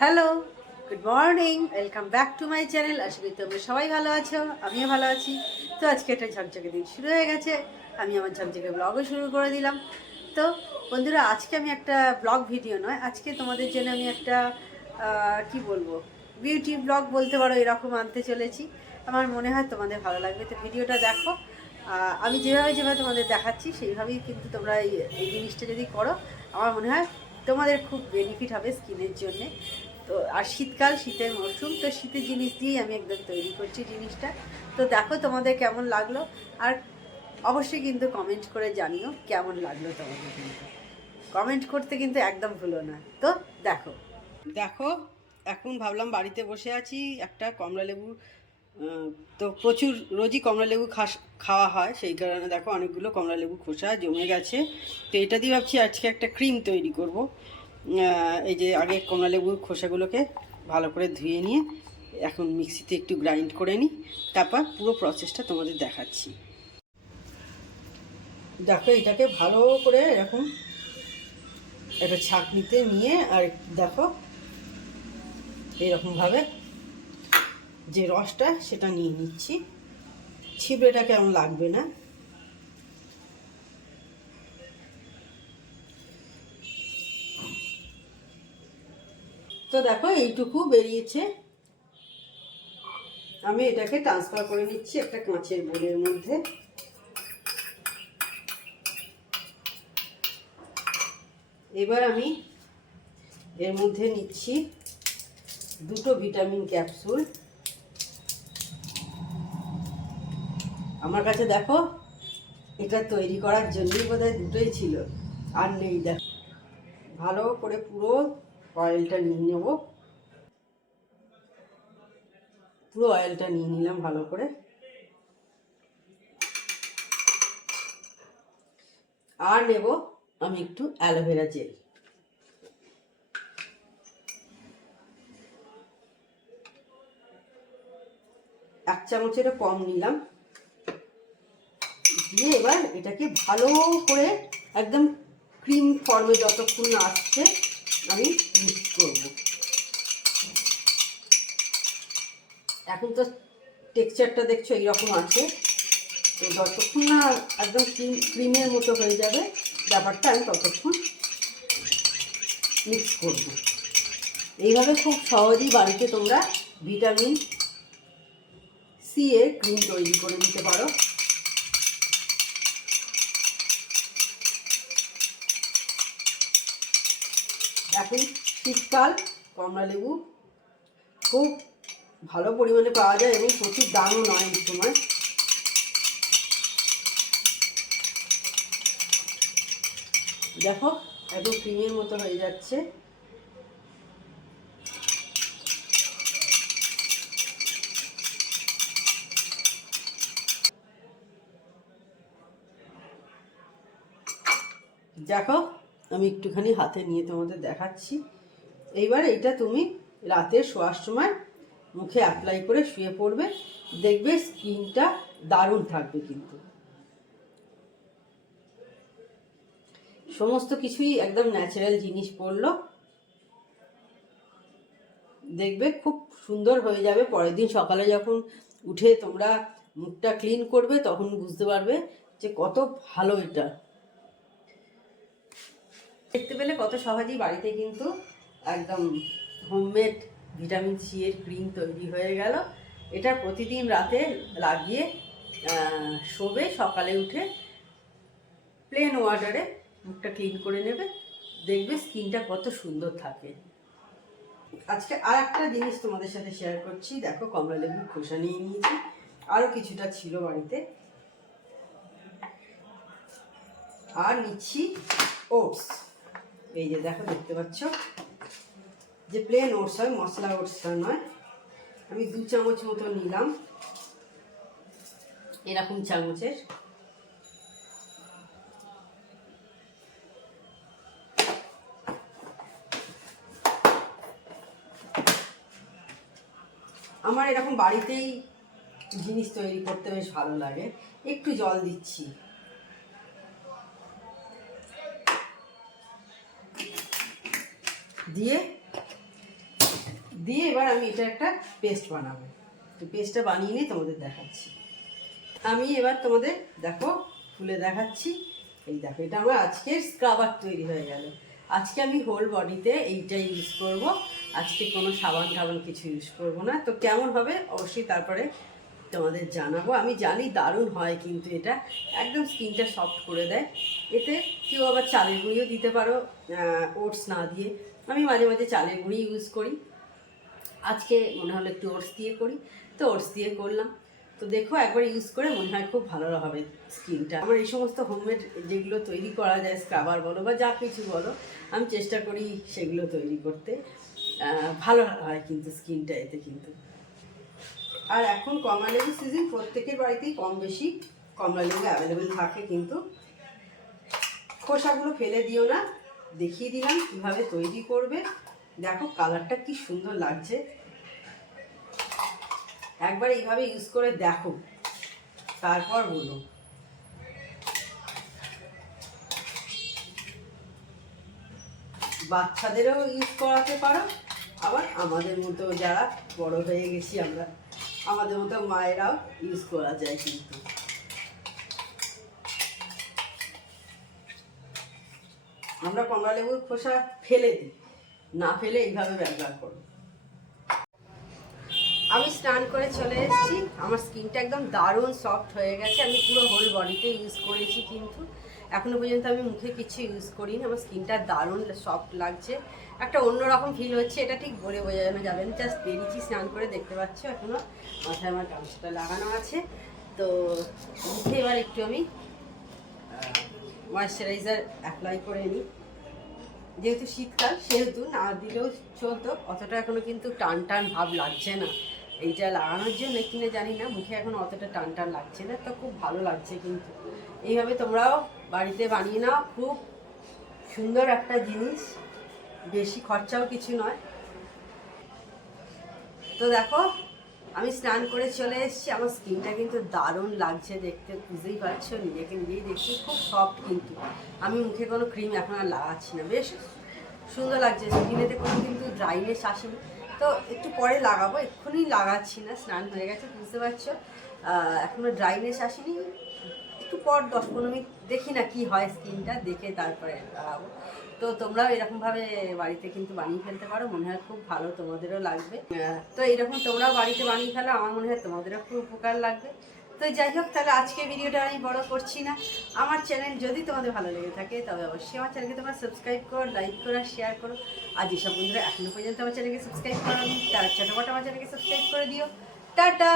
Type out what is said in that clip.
Hello good morning welcome back to my channel আশা করি তোমরা সবাই ভালো আছো, আমিও ভালো আছি। তো আজকে একটা ঝকঝকে দিন শুরু হয়ে গেছে। আমি আমার ঝকঝকে ব্লগও শুরু করে দিলাম। তো বন্ধুরা, আজকে আমি একটা ব্লগ ভিডিও নয়, আজকে তোমাদের জন্য আমি একটা কি বলব বিউটি ব্লগ বলতে পারো, এরকম আনতে চলেছি। আমার মনে হয় তোমাদের ভালো লাগবে। তো ভিডিওটা দেখো। আমি যেভাবে যেভাবে তোমাদের দেখাচ্ছি, সেইভাবেই কিন্তু তোমরা এই জিনিসটা যদি করো, আমার মনে হয় তোমাদের খুব বেনিফিট হবে স্কিনের জন্যে। তো, আর শীতকাল, শীতের মরশুম, তো শীতের জিনিস দিয়েই আমি একদম তৈরি করছি জিনিসটা। তো দেখো তোমাদের কেমন লাগল, আর অবশ্যই কিন্তু কমেন্ট করে জানিও কেমন লাগল তোমাদের কিন্তু কমেন্ট করতে কিন্তু একদম ভুলো না। তো দেখো। দেখো, এখন ভাবলাম বাড়িতে বসে আছি, একটা কমলা লেবু তো প্রচুর রোজই কমলা লেবু খাস, খাওয়া হয়, সেই কারণে দেখো অনেকগুলো কমলা লেবু খোসা জমে গেছে। তো এটা দিয়ে ভাবছি আজকে একটা ক্রিম তৈরি করব। এই যে আগে কমলা লেবুর খোসাগুলোকে ভালো করে ধুয়ে নিয়ে এখন মিক্সিতে একটু গ্রাইন্ড করে নিই, তারপর পুরো প্রসেসটা তোমাদের দেখাচ্ছি। দেখো, এটাকে ভালো করে এরকম একটা ছাঁকনিতে নিয়ে আর দেখো এইরকমভাবে যে রসটা, সেটা নিয়ে নিচ্ছি। ছিবড়েটা কেমন লাগবে না? তো দেখো, এইটুকু বেরিয়েছে। আমি এটাকে ট্রান্সফার করে নিচ্ছি একটা কাঁচের বোলের মধ্যে। এবার আমি এর মধ্যে নিচ্ছি দুটো ভিটামিন ক্যাপসুল। আমার কাছে দেখো, এটা তৈরি করার জন্যই বোধহয় দুটোই ছিল। আর নেই, দেখো। ভালো করে পুরো অয়েলটা নিয়ে নেব। পুরো অয়েলটা নিয়ে নিলাম ভালো করে। আর নেব আমি একটু অ্যালোভেরা জেল এক চামচেরও কম নিলাম। দিয়ে এবার এটাকে ভালো করে একদম ক্রিম ফর্মে যতক্ষণ আসছে আমি মিক্স করব। এখন তো টেক্সচারটা দেখছ এইরকম আছে। তো যতক্ষণ না একদম ক্রিম ক্রিমের মতো হয়ে যাবে, ব্যাপারটা আমি ততক্ষণ মিক্স করব। এইভাবে খুব সহজেই বাড়িতে তোমরা ভিটামিন সি এর ক্রিম তৈরি করে নিতে পারো। এখন শীতকাল, কমলা লেবু খুব ভালো পরিমাণে পাওয়া যায় এবং প্রচুর দামও নয় এই সময়। দেখো, একদম ক্রিমের মতো হয়ে যাচ্ছে। দেখো আমি একটুখানি হাতে নিয়ে তোমাদের দেখাচ্ছি। এইবার এটা তুমি রাতে শোয়ার সময় মুখে অ্যাপ্লাই করে শুয়ে পড়বে। দেখবে স্কিনটা দারুণ থাকবে কিন্তু। সমস্ত কিছুই একদম ন্যাচারাল জিনিস পড়ল। দেখবে খুব সুন্দর হয়ে যাবে। পরের দিন সকালে যখন উঠে তোমরা মুখটা ক্লিন করবে, তখন বুঝতে পারবে যে কত ভালো এটা। দেখতে পেলে কত সহজেই বাড়িতে কিন্তু একদম হোমমেড ভিটামিন সি এর ক্রিম তৈরি হয়ে গেল। এটা প্রতিদিন রাতে লাগিয়ে শোবে, সকালে উঠে প্লেন ওয়াটারে মুখটা ক্লিন করে নেবে। দেখবে স্কিনটা কত সুন্দর থাকে। আজকে আর একটা জিনিস তোমাদের সাথে শেয়ার করছি। দেখো কমলা লেবু খোসা নিয়ে নিয়েছি। আরও কিছুটা ছিল বাড়িতে। আর নিচ্ছি ওটস এই যে দেখো, দেখতে পাচ্ছ? যে প্লেন ওটস হয়, মশলা ওটসটা নয়। আমি দু চামচ মতো নিলাম। এরকম চামচের। আমার এরকম বাড়িতেই জিনিস তৈরি করতে বেশ ভালো লাগে। একটু জল দিচ্ছি। দিয়ে দিয়ে এবার আমি এটা একটা পেস্ট বানাবো। তো পেস্টটা বানিয়ে নিয়ে তোমাদের দেখাচ্ছি। আমি এবার তোমাদের দেখো, খুলে দেখাচ্ছি। এই দেখো, এটা আমার আজকের স্ক্রাবার তৈরি হয়ে গেল। আজকে আমি হোল বডিতে এইটা ইউজ করব। আজকে কোনো সাবান টাবান কিছু ইউজ করব না। তো কেমন হবে অবশ্যই তারপরে তোমাদের জানাব। আমি জানি দারুণ হয় কিন্তু এটা। একদম স্কিনটা সফট করে দেয়। এতে কেউ আবার চালের গুঁড়িও দিতে পারো ওটস না দিয়ে। আমি মাঝে মাঝে চালের গুঁড়ি ইউজ করি। আজকে মনে হলো একটু ওটস দিয়ে করি। তো ওটস দিয়ে করলাম। তো দেখো একবার ইউজ করে মনে হয় খুব ভালো হবে স্কিনটা আমার এই সমস্ত হোমমেড যেগুলো তৈরি করা যায় স্ক্রাবার বলো বা যা কিছু বলো, আমি চেষ্টা করি সেগুলো তৈরি করতে। ভালো হয় কিন্তু স্কিনটা এতে কিন্তু। আর এখন কমলা লেবু সিজন প্রত্যেকের বাড়িতেই কম বেশি কমলা লেবু অ্যাভেলেবেল থাকে কিন্তু। খোসাগুলো ফেলে দিও না। দেখিয়ে দিলাম কীভাবে তৈরি করবে। দেখো কালারটা কি সুন্দর লাগছে। একবার এইভাবে ইউজ করে দেখো। তারপর বলো। বাচ্চাদেরও ইউজ করাতে পারো, আবার আমাদের মতো যারা বড় হয়ে গেছি আমরা, আমাদের মতো মায়েরাও ইউজ করা যায় কিন্তু। আমরা কমলা লেবুর খোসা ফেলে দিই। না ফেলে এইভাবে ব্যবহার করো আমি স্নান করে চলে এসেছি। আমার স্কিনটা একদম দারুণ সফট হয়ে গেছে। আমি পুরো হোল বডিতে ইউজ করেছি কিন্তু এখনও পর্যন্ত আমি মুখে কিছু ইউজ করিনি। আমার স্কিনটা দারুণ সফট লাগছে। একটা অন্যরকম ফিল হচ্ছে। এটা ঠিক বলে বোঝানো যাবে না। জাস্ট বেরিয়েছি স্নান করে, দেখতে পাচ্ছ এখনও মাথায় আমার গামছাটা লাগানো আছে। তো মুখে এবার একটু আমি ময়শ্চারাইজার অ্যাপ্লাই করে নিই যেহেতু শীতকাল, সেহেতু না দিলেও চলতো, অতটা এখনও কিন্তু টান টান ভাব লাগছে না। এইটা লাগানোর জন্য কিনে জানি না, মুখে এখন অতটা টান টান লাগছে না, তো খুব ভালো লাগছে কিন্তু। এইভাবে তোমরাও বাড়িতে বানিয়ে নাও, খুব সুন্দর একটা জিনিস, বেশি খরচাও কিছু নয়। তো দেখো আমি স্নান করে চলে এসেছি। আমার স্কিনটা কিন্তু দারুণ লাগছে দেখতে বুঝতেই পারছ? নিজেকে নিজেই দেখছি খুব সফট কিন্তু। আমি মুখে কোনো ক্রিম এখন আর লাগাচ্ছি না। বেশ সুন্দর লাগছে। স্কিনেতে কোনো কিন্তু ড্রাইনেস আসেনি। তো একটু পরে লাগাবো। এক্ষুনি লাগাচ্ছি না। স্নান হয়ে গেছে বুঝতে পারছ? আহ, এখনও ড্রাইনেস আসেনি। একটু পর দশ পনেরো মিনিট দেখি না কি হয় স্কিনটা। দেখে তারপরে লাগাবো। তো তোমরাও এরকমভাবে বাড়িতে কিন্তু বানিয়ে ফেলতে পারো, মনে হয় খুব ভালো তোমাদেরও লাগবে। তো এরকম তোমরাও বাড়িতে বানিয়ে ফেলো, আমার মনে হয় তোমাদেরও খুব উপকার লাগবে। তো যাই হোক, তাহলে আজকে ভিডিওটা আমি বড় করছি না। আমার চ্যানেল যদি তোমাদের ভালো লেগে থাকে, তবে অবশ্যই আমার চ্যানেলকে তোমরা সাবস্ক্রাইব করো লাইক করো শেয়ার করো। আর যেসব বন্ধুরা এখনও পর্যন্ত আমার চ্যানেলকে সাবস্ক্রাইব করো তারা ছোটোখাটো আমার চ্যানেলকে সাবস্ক্রাইব করে দিও। টাটা!